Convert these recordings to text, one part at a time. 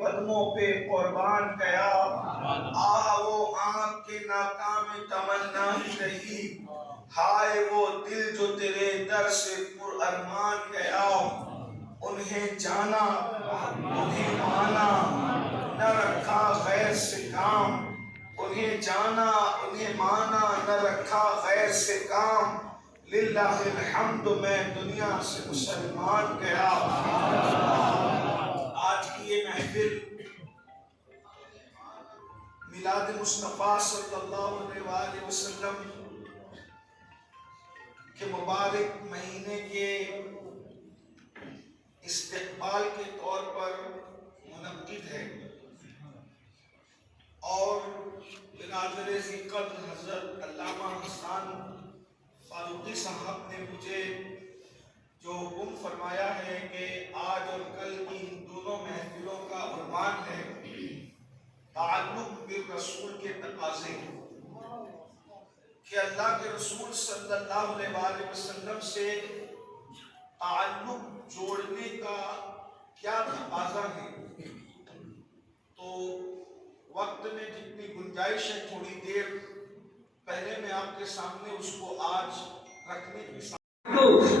قدموں پہ قربان گیا، آہ وہ آنکھ کے ناکام تمنا ہی رہی، ہائے وہ دل جو تیرے در سے پر ارمان گیا۔ انہیں جانا انہیں مانا نہ رکھا غیر سے کام، انہیں جانا انہیں مانا نہ رکھا غیر سے کام، للہ الحمد میں دنیا سے مسلمان گیا۔ آج کی یہ محفل میلاد مصطفیٰ صلی اللہ علیہ وآلہ وسلم کے مبارک مہینے کے استقبال کے طور پر منعقد ہے، اور برادر ذی قدر حضرت علامہ حسان فاروقی صاحب نے مجھے جو حکم فرمایا ہے کہ آج اور کل کی ان دونوں محفلوں کا عنوان ہے تعلق بالرسول کے تقاضے، کہ اللہ کے رسول صلی اللہ علیہ وآلہ وسلم سے تعلق جوڑنے کا کیا تقاضا ہے۔ تو وقت میں جتنی گنجائش ہے تھوڑی دیر پہلے میں آپ کے سامنے اس کو آج رکھنے کی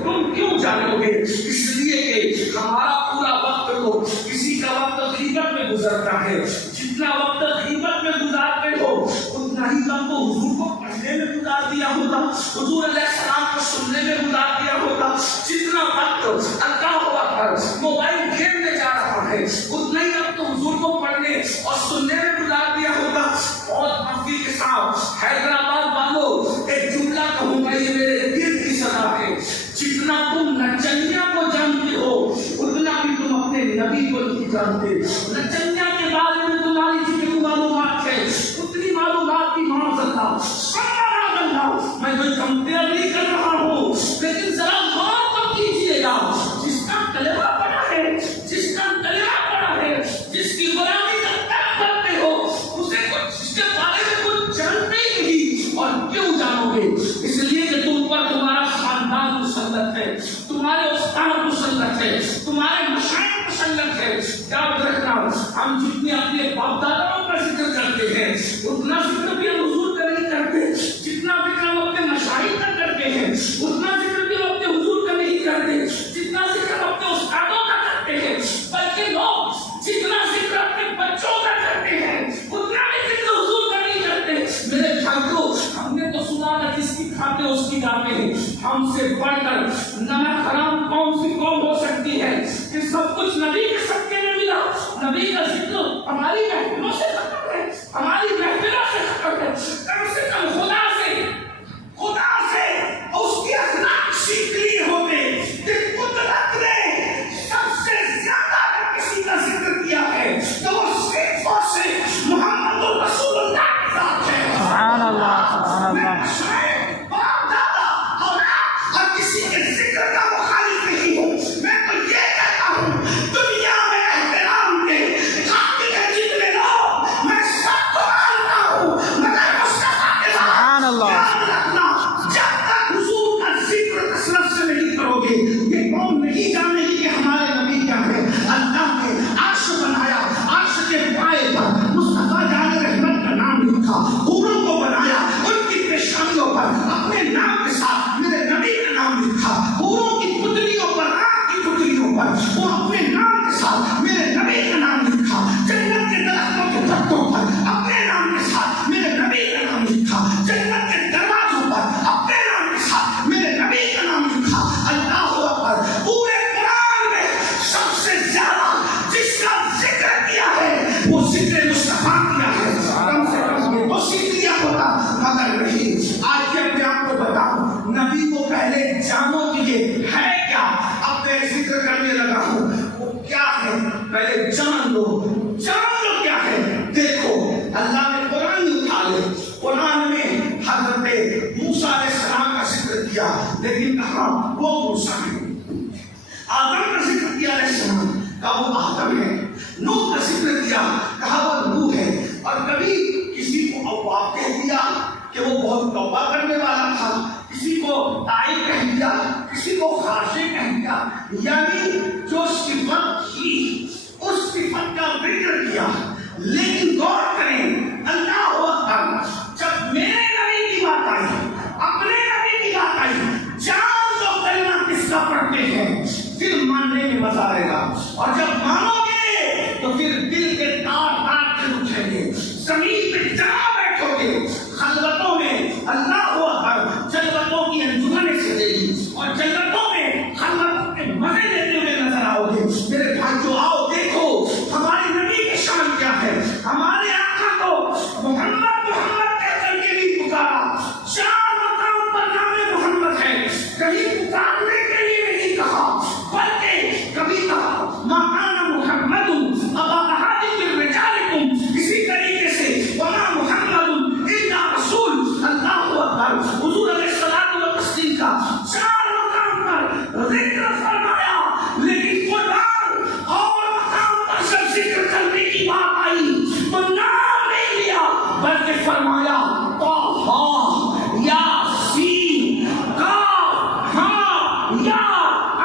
تم کیوں جانو گے؟ اس لیے کہ ہمارا پورا وقت تو کسی کا وقت غیبت میں گزرتا ہے، جتنا وقت غیبت میں گزارتے ہو اتنا ہی وقت تو حضور کو پڑھنے میں گزار دیا ہوتا، حضور علیہ السلام کو سننے میں گزار دیا ہوتا، جتنا وقت اللہ اکبر موبائل گیم میں جا رہا ہے اتنا ہی وقت تو حضور کو پڑھنے اور سننے میں گزار دیا ہوتا۔ اور معافی کے ساتھ حیدرآباد والوں ایک جملہ کہوں گا، یہ میرے دل کی صدا ہے، جتنا تم نچنیا کو جانتے ہو اتنا بھی تم اپنے نبی کو نہیں جانتے۔ نچنیا کے بارے میں تمہاری جتنی معلومات ہے اتنی معلومات کی معاذ اللہ میں کوئی کمپیئر نہیں کر رہا ہوں، لیکن ذرا غور تو کیجیے گا، جس کا کلمہ پڑھا ہے، جس کا کلمہ پڑھا ہے، جس کی غلامی کا طلب کرتے ہو، اسے کچھ اس کے بارے میں کچھ جانتے ہی نہیں، اور کیوں جانو گے؟ اس لیے کہ تم پر تمہارا خاندان مسلط ہے، تمہارے استاد مسلط ہے، تمہارے مشائخ مسلط ہے۔ یاد رکھنا، ہم جتنے اپنے باپ داداؤں کا ذکر کرتے ہیں اتنا ذکر بھی ہم حضور کا نہیں کرتے، جتنا ذکر ہم اپنے مشائخ کا کرتے ہیں اتنا ذکر بھی ہم اپنے حضور کا نہیں کرتے، جتنا ذکر ہم اپنے استادوں کا کرتے ہیں، بلکہ لوگ جتنا ذکر اپنے بچوں کا کرتے ہیں اتنا بھی ذکر حضور کا نہیں کرتے۔ میرے بھائیو، ہم نے تو سنا تھا جس کی کھاتے اس کی گاتے ہیں، ہم سے بڑھ کر نمک حرام کون سی قوم ہو سکتی ہے کہ سب کچھ نبی کے صدقے میں ملا؟ نبی کا ذکر ہماری محفلوں سے ختم ہے، ہماری محفلوں سے ختم ہے۔ کم سے کم خدا سے اس کی اخلاق سیکھ لیے ہوتے کہ قدرت نے سب سے زیادہ اگر کسی کا ذکر کیا ہے تو وہ صرف اور صرف محمد رسول اللہ کے ساتھ ہے۔ سبحان اللہ، سبحان اللہ۔ باپ دادا اولاد اور کسی کے ذکر کا مخالف نہیں ہوں، میں تو یہ کہتا ہوں دنیا میں احترام کے قابل ہیں جتنے لوگ، میں سب کو مانتا ہوں مگر مصطفیٰ کے ساتھ۔ سبحان اللہ۔ یاد رکھنا، جب تک حضور کا ذکر کثرت سے نہیں کرو گے یہ قوم نہیں جانے گی کہ ہمارے نبی کیا ہے۔ اللہ نے عرش بنایا، عرش کے پائے پر مصطفیٰ جان رحمت کا نام لکھا، حوروں کو بنایا، ان کی پیشانیوں پر اپنے نام کے ساتھ میرے نبی کا نام لکھا، حوروں کی پتلیوں پر، آنکھ کی پتلیوں پر وہ اپنے نام کے ساتھ میرے نبی کا نام لکھا، جنت کے درختوں کے پتوں پر اپنے نام کے ساتھ میرے نبی کا نام لکھا، جنت کے دروازوں پر اپنے نام کے ساتھ میرے نبی کا نام لکھا۔ اللہ اکبر، پورے قرآن میں سب سے زیادہ جس کا ذکر کیا ہے وہ ذکر مصطفیٰ کیا ہے، کم سے کم وہ سیکھ لیا ہوتا مگر نہیں۔ آج جب میں آپ کو بتاؤں نبی کو پہلے جانو کہ یہ ہے کیا، اب میں ذکر کرنے لگا ہوں وہ کیا ہے، پہلے جان لو کیا ہے۔ دیکھو اللہ نے قرآن اٹھا لے، قرآن میں حضرت موسیٰ علیہ السلام کا ذکر کیا لیکن کہا وہ موسیٰ ہے، آدم کا ذکر کیا علیہ السلام کہا وہ آدم ہے، نوح کا ذکر کیا کہا وہ نوح ہے، اور کبھی کسی کو اواب کہہ دیا کہ وہ بہت توبہ کرنے والا تھا، کسی کو تائب کہہ دیا، کسی کو خاشع کہہ دیا، یعنی جو صفت تھی اس صفت کا ذکر لیکن غور کریں اللہ اکبر، جب میرے نبی کی بات آئی، اپنے نبی کی بات آئی، چار لوگ کلمہ کس کا پڑھتے ہیں، پھر ماننے میں مزہ آئے گا، اور جب مانو گے تو پھر دل کے تار تار سے اٹھیں گے، زمین پہ جہاں بیٹھو گے، خلوتوں میں اللہ اکبر، جلوتوں کی انجمنیں سجے گی، اور جلوتوں میں خلوت کے مزے لیتے ہوئے نظر آؤ گے۔ میرے بھائیو آؤ دیکھو ہمارے نبی کی شان کیا ہے، ہمارے آقا کو محمد محمد کہہ کر کے بھی پکارا، چار مقام پر نام محمد ہے، کہیں پکارنے کے لیے نہیں کہا، بلکہ کبھی کہا ما کان محمد ابا احد من رجالکم، اسی طریقے سے وما محمد الا رسول، اللہ اکبر، حضور علیہ الصلوۃ والتسلیم کا چار مقام پر ذکر فرمایا، لیکن قرآن اور مقام پر جب ذکر کرنے کی بات آئی تو نام نہیں لیا، بلکہ فرمایا طٰہٰ یاسین کاف ہاں یا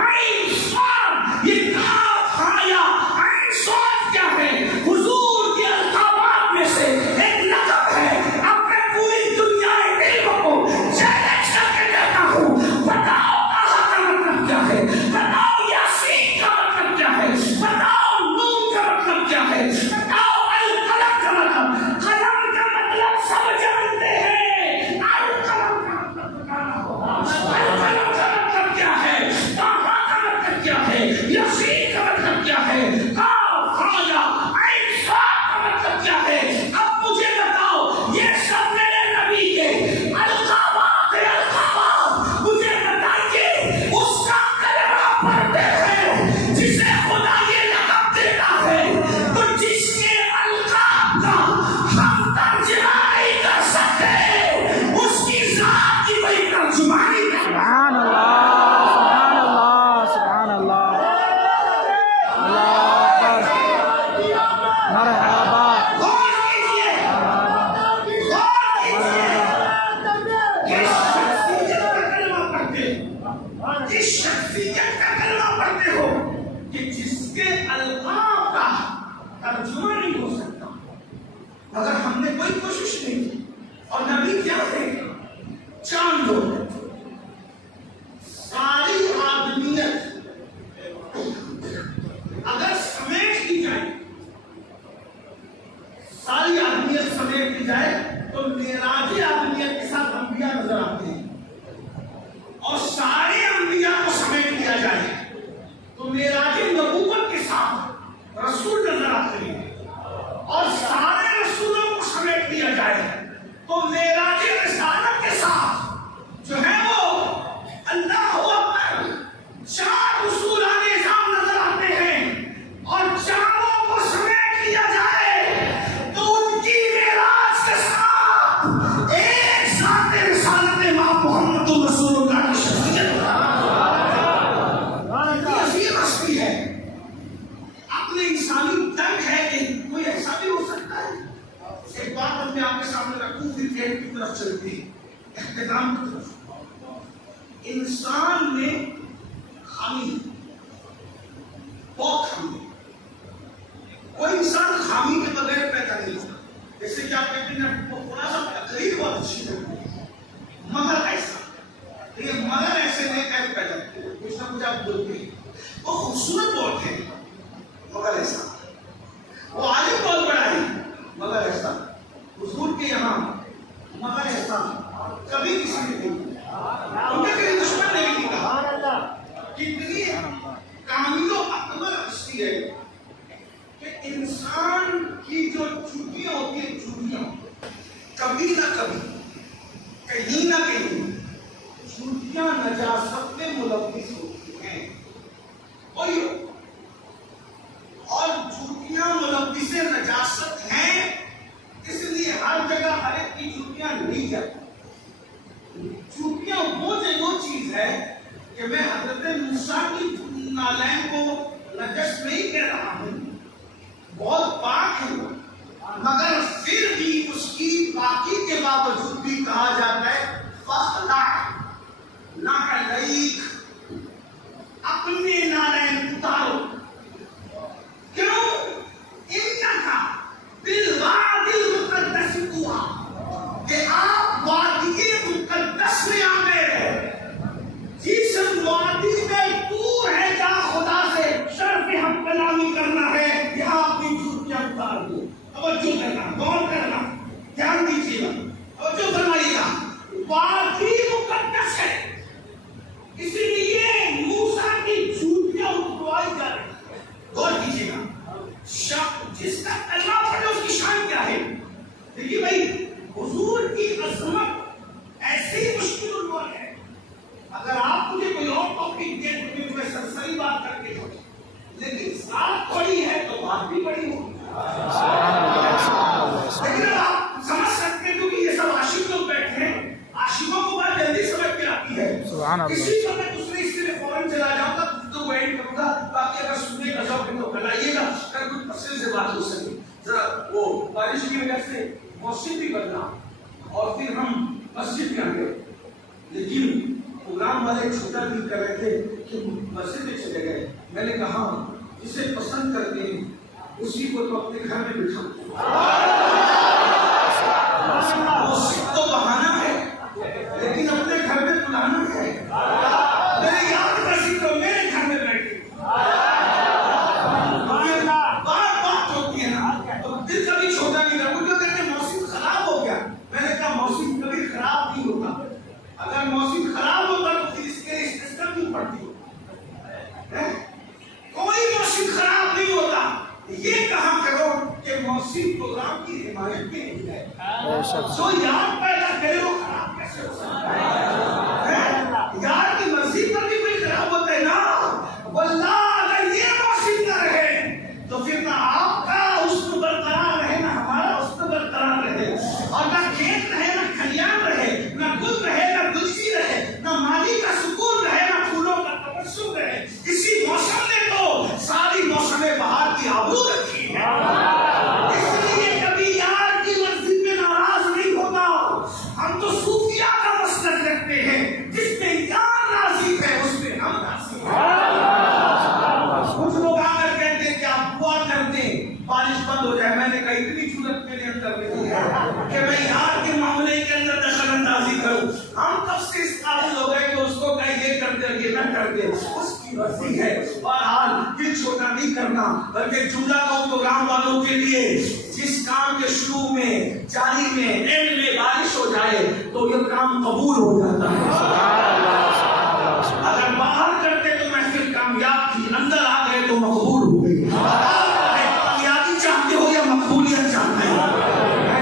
عین صاد۔ یہ کاف ہاں یا عین صاد کیا ہے؟ حضور کے القابات میں سے ایک لقب ہے۔ اب میں پوری دنیا علم کو چیلنج کر کے کہتا ہوں، بتاؤ طٰہٰ کا مطلب کیا ہے، بتاؤ یاسین کا مطلب کیا ہے، بتاؤ نون کا مطلب کیا ہے، بتاؤ القلم کا مطلب، قلم کا مطلب سب جانتے ہیں، القلم کا مطلب بتانا ہوگا، القلم کا مطلب کیا ہے، طٰہٰ کا مطلب کیا ہے، یاسین کا مطلب کیا ہے، کاف ہاء یا عین صاد کا مطلب کیا ہے۔ اب مجھے بتاؤ یہ سب میرے نبی کے القابات ہیں، القابات، مجھے بتائیے اس کا کلمہ پڑھتے ہیں جسے خدا یہ لقب دیتا ہے، تو جس کے القاب کا ہم ترجمہ نہیں کر سکتے، اس کی ذات کی کوئی ترجمہ نہیں ہے۔ سبحان اللہ، سبحان اللہ، سبحان اللہ، اللہ اکبر، مرحبا، غور کیجئے، غور کیجئے، جس شخصیت کا کلمہ پڑھتے ہو، جس شخصیت کا کلمہ پڑھتے ہو کہ جس کے القاب کا ترجمہ نہیں ہو سکتا، اگر ہم نے کوئی کوشش نہیں کی، اور نبی کیا ہے، چاند لوگ، ساری آدمیت اگر سمیٹ لی جائے، ساری آدمیت سمیٹ لی جائے تو معراج آدمیت کے ساتھ انبیاء نظر آتے ہیں، اور سارے انبیاء کو سمیٹ لیا جائے تو معراج نبوت کے ساتھ رسول نظر آتے ہیں، اور سارے رسولوں کو سمیٹ لیا جائے تو معراج رسالت کے ساتھ جو ہے وہ اللہ اکبر، چار رسول نظام نظر آتے ہیں، اور چاروں کو سمیٹ لیا جائے تو ان کی معراج کے ساتھ ایک ساتھ رسالت ماں محمد رسول اللہ کی شخصیت عظیم ہستی ہے۔ اپنے انسانی تنگ ہے کہ کوئی ایسا بھی ہو سکتا ہے۔ ایک بات اپنے آپ کے سامنے رکھوں، پھر کھیل کی طرف چلتی ہے، اختتام کی طرف۔ انسان میں خامی، بہت خامی، کوئی انسان خامی کے بغیر پیدا نہیں ہوتا۔ جیسے کہ آپ کہتے ہیں تھوڑا سا تقریر بہت اچھی ہے، مگر ایسا، یہ مگر ایسے نہیں کہہ پیدا کچھ نہ کچھ آپ بولتے ہیں، وہ خوبصورت بہت ہے مگر ایسا، وہ عالم بہت بڑا ہے مگر ایسا، حضور کے یہاں مگر ایسا کبھی کسی نے نہیں، ان کے کسی دشمن نے بھی نہیں کہا۔ کتنی کامل و اکبر ہستی ہے کہ انسان کی جو چوٹیاں ہوتی ہیں، چوٹیاں کبھی نہ کبھی، کہیں نہ کہیں چوٹیاں نجاست میں ملوث ہوتی ہیں، اور چوٹیاں ملوث نجاست ہیں، اس لیے ہر جگہ ہر ایک کی چوٹیاں نہیں جاتی۔ چوٹیاں وہ چیز ہے کہ میں حضرت موسیٰ کی نالین کو نجس نہیں کہہ رہا ہوں، بہت پاک ہے، مگر پھر بھی اس کی پاکی کے باوجود بھی کہا جاتا ہے فَخْلَعْ نَعْلَيْكَ، اپنے نالین اتارو۔ کیوں؟ جس کا کلمہ پڑھے اس کی شان کیا ہے؟ دیکھیے بھائی حضور کی عظمت ایسی مشکل الوار ہے. اگر آپ مجھے کوئی اور ٹاپک دے تو میں سرسری بات کر کے چھوڑوں، لیکن ذات بڑی ہے تو بات بھی بڑی ہوگی. لیکن اب آپ سمجھ سکتے ہیں کیونکہ یہ سب عاشق لوگ بیٹھے ہیں، عاشقوں کو بات جلدی سمجھ میں آتی ہے. کسی سمے دوسرے حصے میں فوراً چلا جاؤں گا تو ویٹ کروں گا، باقی اگر سننے کا شوق ہے تو بلائیے گا اگر کچھ تفصیل سے بات ہو سکے. ذرا وہ بارش کی وجہ سے موسم بھی بدلا اور پھر ہم مسجد میں آ گئے، لیکن پروگرام والے چھوٹا بھی کر رہے تھے کہ مسجد میں چلے گئے. میں نے کہا جسے پسند کرتے ہیں اسی کو تو اپنے گھر میں بٹھا. موسیقی تو بہانا ہے لیکن اپنے گھر میں بلانا ہے. میرے یاد رسی تو میرے گھر میں بیٹھے بات ہوتی ہے نا، تو دل کبھی چھوٹا نہیں رہا. مجھے کہتے موسم خراب ہو گیا. میں نے کہا موسم کبھی خراب نہیں ہوتا. اگر موسم خراب ہوتا تو پھر اس کے لیے سسٹم نہیں پڑتی. کوئی موسم خراب نہیں ہوتا. یہ کہا کرو کہ موسم پروگرام کی حمایت میں نہیں ہے. جو یاد پیدا کرے وہ خراب کیسے ہو سکتا ہے؟ یار کی مرضی پر بھی کوئی خراب ہوتا ہے نا. واللہ اگر یہ موسم نہ رہے تو پھر نہ آپ کا حسن برقرار رہے نہ ہمارا حسن برقرار رہے، اور نہ کھیت رہے نہ کھلیان رہے، نہ گل رہے نہ گلشی رہے، نہ مالی کا سکون رہے نہ پھولوں کا تبسم رہے. اسی موسم نے تو ساری موسم بہار کی آبرو رکھی ہے. اس لیے کبھی یار کی مرضی میں ناراض نہیں ہوتا. ہم تو صوفیہ کا مسلک رکھتے ہیں، جس میں یار راضی ہے اس میں ہم راضی ہیں. کچھ لوگ آ کر کہتے ہیں کہ آپ دعا کرتے ہیں بارش بند ہو جائے. میں نے کہا اتنی جرأت میرے اندر نہیں ہے کہ میں یار کے معاملے کے اندر دخل اندازی کروں. ہم کب سے اس قابل ہو گئے کہ اس کو کہیں یہ کر دے یہ نہ کر دے، اس کی مرضی ہے. بہرحال دل چھوٹا نہیں کرنا، بلکہ جملہ کو پروگرام والوں کے لیے جس کام کے شروع میں جاری میں اینڈ میں بارش ہو جائے تو یہ کام قبول ہو جاتا ہے. اگر باہر کرتے تو محفل کامیاب تھی، اندر آ گئے تو مقبول ہو گئی. کامیابی چاہتے ہو یا مقبولیت چاہتے ہو؟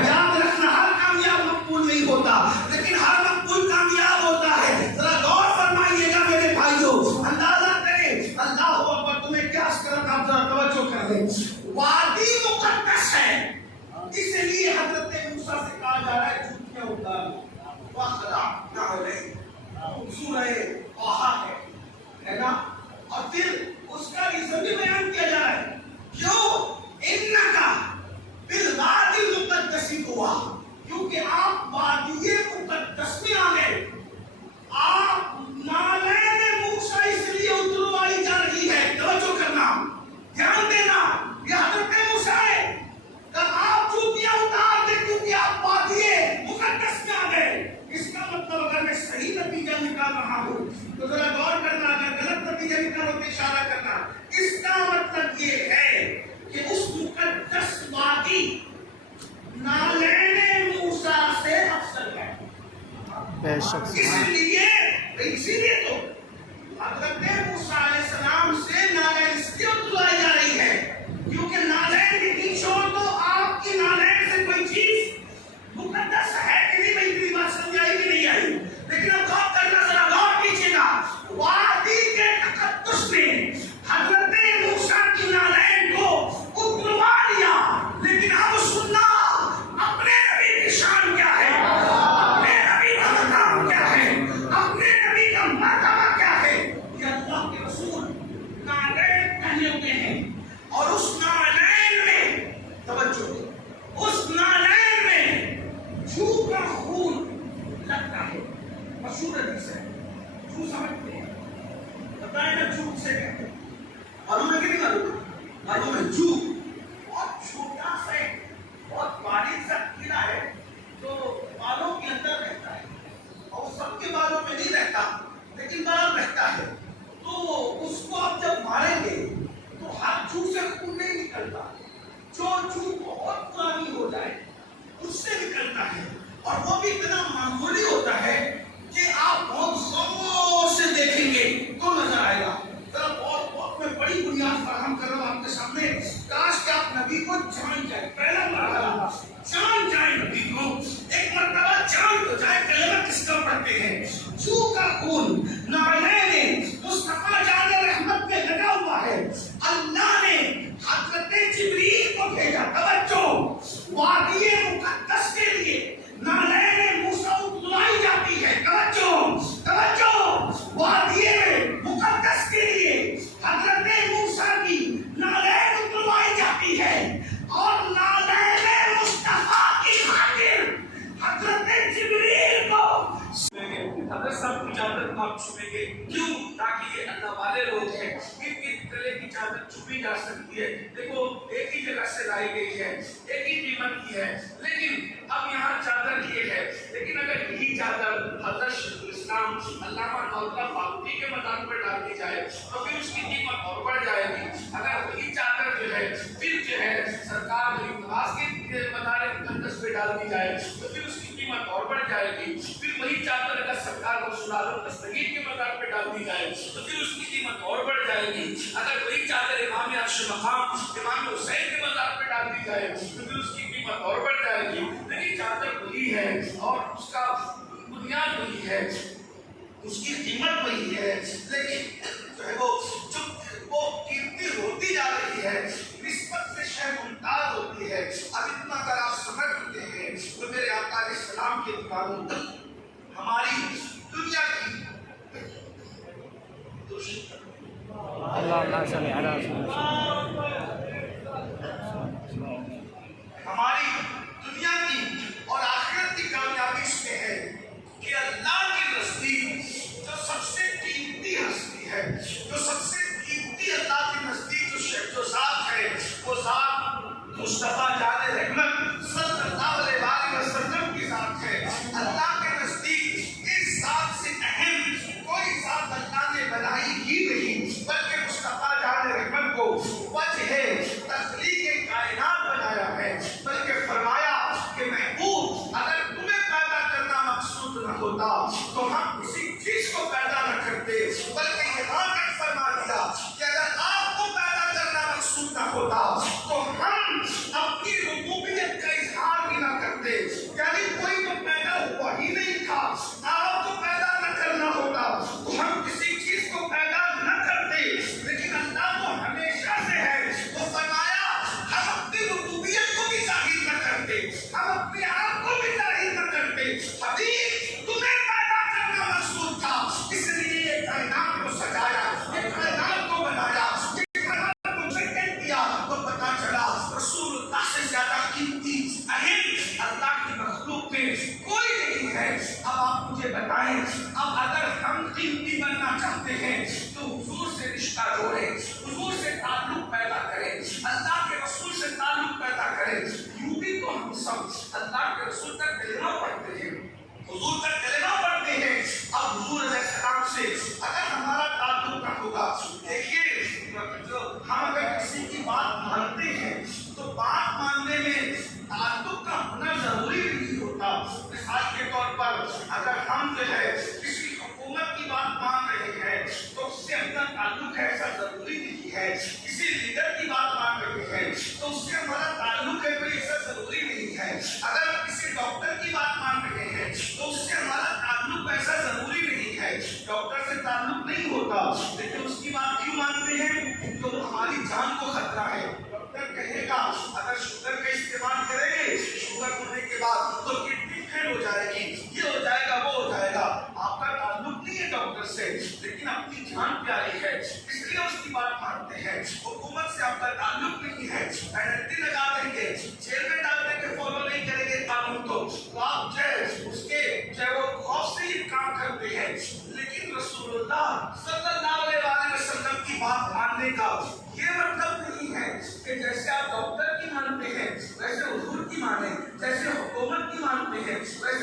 یاد رکھنا ہر کامیاب مقبول نہیں ہوتا، لیکن ہر مقبول کامیاب ہوتا ہے. ذرا غور فرمائیے گا میرے بھائیوں، اندازہ کریں اللہ اکبر. تمہیں کیا کرنا تھا، ذرا توجہ کر دیں. وادی مقدس ہے، اس لیے حضرت موسیٰ سے کہا جا رہا ہے جھوٹیاں اتار وَخَلَعْنَا عَلَيْهِ. سورہ طٰہٰ ہے نا. اور پھر اس کا ریزن بھی بیان کیا جا رہا ہے. کیوں؟ اِنَّكَ بِالْوَادِ الْمُقَدَّسِ طُوَىٰ، کیونکہ آپ وادی مقدس میں آ گئے. آپ نالین موسیٰ اس لیے اتروائی جا رہی ہے. توجہ کرنا، دھیان دینا، یہ حضرت موسیٰ ہے. جب آپ جوتیاں اتار دیں کیونکہ آپ وادی مقدس میں آ گئے. اس کا مطلب اگر میں صحیح نتیجہ نکال رہا ہوں تو ذرا غور کرنا، اگر غلط نتیجہ نکالو تو اشارہ کرنا. اس کا مطلب یہ ہے کہ اس مقدس وادی نالین موسیٰ سے افضل ہے. اسی لیے تو حضرت موسیٰ علیہ السلام سے نالین اس لیے اتروائی جا رہی ہے کیونکہ نالین کے نیچے تو آپ کی نالین سے کوئی چیز مقدس ہے کہ نہیں. میں اتنی بات سمجھ آئی کہ نہیں آئی؟ لیکن اب غور کرنا، ذرا غور کیجیے گا. وادی کے تقدس نے حضرت موسیٰ کی نالین کو اتروا لیا. لیکن اب سننا، اپنے نبی کی شان کیا ہے، اپنے نبی کا مقام کیا ہے، اپنے نبی کا مرتبہ کیا ہے. یہ اللہ کے رسول نالین پہنے ہوئے ہیں، اور اس نالین میں توجہ، اس نالین میں جو کا خون لگتا ہے. مشہور حدیث ہے، جو سمجھتے ہیں بتائیں نا جو سے کہتے ہیں. معلوم ہے کہ نہیں معلوم؟ معلوم ہے. جو بہت چھوٹا سا بہت باریک سا کیڑا ہے جو بالوں کے اندر رہتا ہے، اور سب کے بالوں میں نہیں رہتا لیکن بال رہتا ہے. تو اس کو آپ جب ماریں گے تو ہر جو سے خون نہیں نکلتا. جو بہت پرانی ہو جائے اس سے نکلتا ہے، اور وہ بھی اتنا معمولی ہوتا ہے کہ آپ بہت غور سے دیکھیں گے تو نظر آئے گا. ذرا بہت میں بڑی بنیاد فراہم کر رہا ہوں آپ کے سامنے. کاش کیا بھیجا. توجہ، وادی مقدس کے لیے نالین موسیٰ اتروائی جاتی ہے. توجہ، وادی مقدس کے لیے حضرت موسیٰ کی نالین اتروائی جاتی ہے، اور نالین مصطفیٰ کی خاطر حضرت جبریل کو حضرت صاحب کی چادر آپ چھپیں گے کیوں؟ تاکہ یہ اللہ والے لوگ ہیں، ان کی گلے کی چادر چھپی جا سکتی ہے. دیکھو ایک ہی جگہ سے لائی گئی ہے، ایک ہی قیمت کی ہے، لیکن اب یہاں چادر یہ ہے. لیکن اگر یہی چادر حضرت شیخ الاسلام علامہ دولت فاروقی کے مدار پر ڈال دی جائے تو پھر اس کی قیمت اور بڑھ جائے گی. اگر وہی چادر جو ہے پھر جو ہے سرکار غریب نواز کے مدار مقدس پہ ڈال دی جائے تو پھر اس کی قیمت اور بڑھ جائے گی. پھر وہی چادر اگر سرکار رسول اللہ دستگیر کے مدار پہ ڈال دی جائے تو پھر اس کی قیمت اور بڑھ جائے گی. اگر وہی چادر امام عرش مقام امام حسین کے مدار پہ ڈال دی جائے تو پھر اس کی قیمت اور بڑھ جائے گی. لیکن چادر وہی ہے اور اس کا بنیاد وہی ہے، اس کی قیمت وہی ہے، لیکن جو ہے وہ قیمتی ہوتی جا رہی ہے، نسبت سے شے ممتاز ہوتی ہے. اب اتنا اگر آپ سمجھ چکے ہیں تو میرے آقا علیہ السلام کے دیوانوں ہماری دنیا کی اللهم صل على سيدنا ہماری دنیا کی اور آخرت کی کامیابی اس میں ہے کہ اللہ کے نزدیک جو سب سے قیمتی ہستی ہے، جو سب سے قیمتی اللہ کے نزدیک جو ذات ہے، وہ ذات مصطفیٰ جان رحمت صلی اللہ علیہ وآلہ وسلم کی ذات ہے. اللہ کے نزدیک اس ذات سے اہم کوئی ذات اللہ نے بنائی ہی نہیں، بلکہ مصطفیٰ جان رحمت کو وجہ تخلیق کائنات بنایا ہے. بلکہ فرمایا کہ محبوب اگر تمہیں پیدا کرنا مقصود نہ ہوتا تو ہم کسی چیز کو پیدا نہ کرتے، بلکہ یہاں تک فرما دیا کہ اگر آپ کو پیدا کرنا مقصود نہ ہوتا تو ہم اپنی ربوبیت کا اظہار بھی نہ کرتے. یعنی کوئی تو پیدا ہوا ہی نہیں تھا، آپ کو پیدا نہ کرنا ہوتا تو ہم کسی چیز کو پیدا نہ کرتے. لیکن اللہ تو ہمیشہ سے ہے، تو فرمایا ہم اپنی ربوبیت کو بھی ظاہر نہ کرتے، ہم اپنے آپ کو بھی ظاہر نہ کرتے. حبیب تمہیں پیدا کرنا مقصود تھا، اس لیے یہ کائنات کو سجایا، یہ کائنات کو بنایا، یہ کائنات کو مینٹین کیا. تو پتہ چلا رسول اللہ سے زیادہ قیمتی اہم اللہ کی مخلوق میں کوئی نہیں ہے. اب آپ مجھے بتائیں، اب اگر ہم قیمتی بننا چاہتے ہیں تو حضور سے رشتہ جوڑیں، حضور سے تعلق پیدا کریں، اللہ کے رسول سے تعلق پیدا کریں. یوں بھی تو ہم سب اللہ کے رسول تک کلمہ پڑھتے ہیں، حضور تک کلمہ پڑھتے ہیں. اب حضور علیہ السلام سے اگر ہمارا تعلق نہ ہوگا، دیکھیے ہم اگر کسی کی بات مانتے ہیں تو بات ماننے میں تعلق کا ہونا ضروری نہیں ہوتا. مثال کے طور پر اگر ہم جو ہے کسی حکومت کی بات مان رہے ہیں تو اس سے اپنا تعلق ہے ایسا ضروری نہیں ہے. کسی لیڈر کی بات مان رہے ہیں تو اس سے ہمارا تعلق ہے کوئی ایسا ضروری نہیں ہے. اگر کسی ڈاکٹر کی بات مان رہے ہیں تو اس سے ہمارا تعلق ایسا ضروری نہیں ہے. ڈاکٹر سے تعلق نہیں ہوتا، لیکن اس کی بات کیوں مانتے ہیں؟ تو ہماری جان کو خطرہ ہے. ڈاکٹر کہے گا اگر شوگر کا استعمال کریں گے، شوگر ہونے کے بعد تو کڈنی فیل ہو جائے گی، یہ ہو جائے گا، وہ ہو جائے گا. آپ کا تعلق نہیں ہے ڈاکٹر سے، لیکن اپنی جان پیاری ہے اس لیے اس کی بات مانتے ہیں. حکومت سے آپ کا تعلق نہیں ہے، پینلٹی لگا دیں گے، جیل میں ڈال دیں گے، فالو نہیں کریں گے قانون تو آپ جو ہے اس کے جو ہے وہ خوف سے ہی کام کرتے ہیں. لیکن رسول اللہ صلی اللہ علیہ وسلم کی بات ماننے کا یہ مطلب نہیں ہے کہ جیسے آپ ڈاکٹر کی مانتے ہیں ویسے حضور کی مانیں، جیسے حکومت کی مانتے ہیں ویسے